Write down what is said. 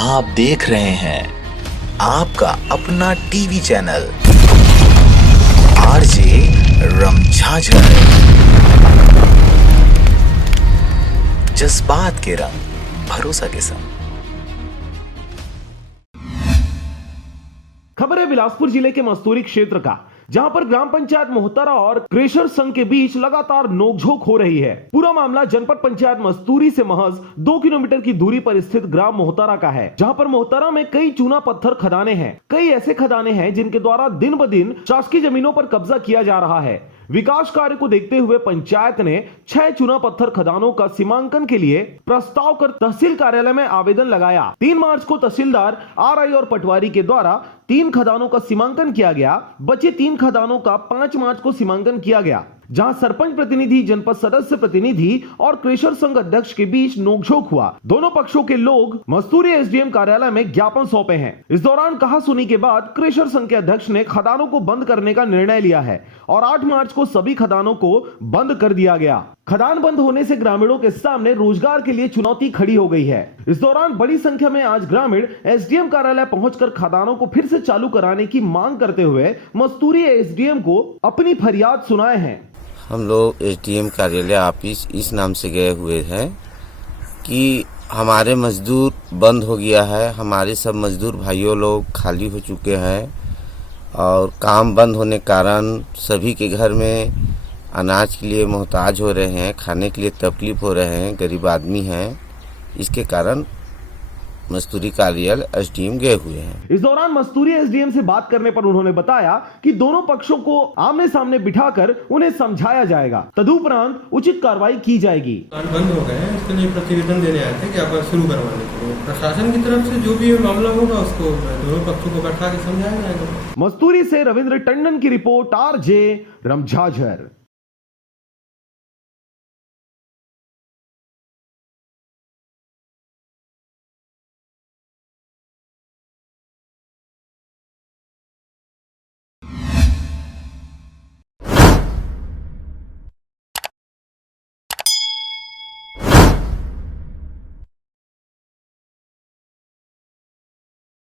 आप देख रहे हैं आपका अपना टीवी चैनल आरजे रमझाझर। जज्बात के रंग भरोसा के संग। खबर है बिलासपुर जिले के मस्तूरी क्षेत्र का, जहां पर ग्राम पंचायत मोहतरा और क्रेशर संघ के बीच लगातार नोकझोंक हो रही है। पूरा मामला जनपद पंचायत मस्तूरी से महज 2 किलोमीटर की दूरी पर स्थित ग्राम मोहतरा का है, जहां पर मोहतरा में कई चूना पत्थर खदानें हैं। कई ऐसे खदानें हैं जिनके द्वारा दिन ब दिन शासकीय जमीनों पर कब्जा किया जा रहा है। विकास कार्य को देखते हुए पंचायत ने 6 चूना पत्थर खदानों का सीमांकन के लिए प्रस्ताव कर तहसील कार्यालय में आवेदन लगाया। 3 मार्च को तहसीलदार आरआई और पटवारी के द्वारा 3 खदानों का सीमांकन किया गया। बचे 3 खदानों का 5 मार्च को सीमांकन किया गया, जहां सरपंच प्रतिनिधि, जनपद सदस्य प्रतिनिधि और क्रेशर संघ अध्यक्ष के बीच नोकझोंक हुआ। दोनों पक्षों के लोग मस्तूरी एसडीएम कार्यालय में ज्ञापन सौंपे हैं। इस दौरान कहासुनी के बाद क्रेशर संघ के अध्यक्ष ने खदानों को बंद करने का निर्णय लिया है और 8 मार्च को सभी खदानों को बंद कर दिया गया। खदान बंद होने से ग्रामीणों के सामने रोजगार के लिए चुनौती खड़ी हो गई है। इस दौरान बड़ी संख्या में आज ग्रामीण एसडीएम कार्यालय पहुंचकर खदानों को फिर से चालू कराने की मांग करते हुए मस्तूरी एसडीएम को अपनी फरियाद सुनाए हैं। हम लोग एसडीएम कार्यालय ऑफिस इस नाम से गए हुए हैं कि हमारे मजदूर बंद हो गया है। हमारे सब मजदूर भाइयों लोग खाली हो चुके हैं और काम बंद होने के कारण सभी के घर में अनाज के लिए मोहताज हो रहे हैं, खाने के लिए तकलीफ हो रहे हैं, गरीब आदमी हैं। इसके कारण मस्तूरी कार्यालय एसडीएम गए हुए हैं। इस दौरान मस्तूरी एसडीएम से बात करने पर उन्होंने बताया कि दोनों पक्षों को आमने सामने बिठाकर उन्हें समझाया जाएगा, तदुपरांत उचित कार्रवाई की जाएगी। बंद हो गए हैं, इसके लिए प्रतिवेदन देने आए थे कि आप शुरू करवाने के लिए प्रशासन की तरफ से जो भी मामला होगा उसको दोनों पक्षों को बैठा के समझाया जाएगा। मस्तूरी से रविंद्र टंडन की रिपोर्ट, आरजे रमझाझर।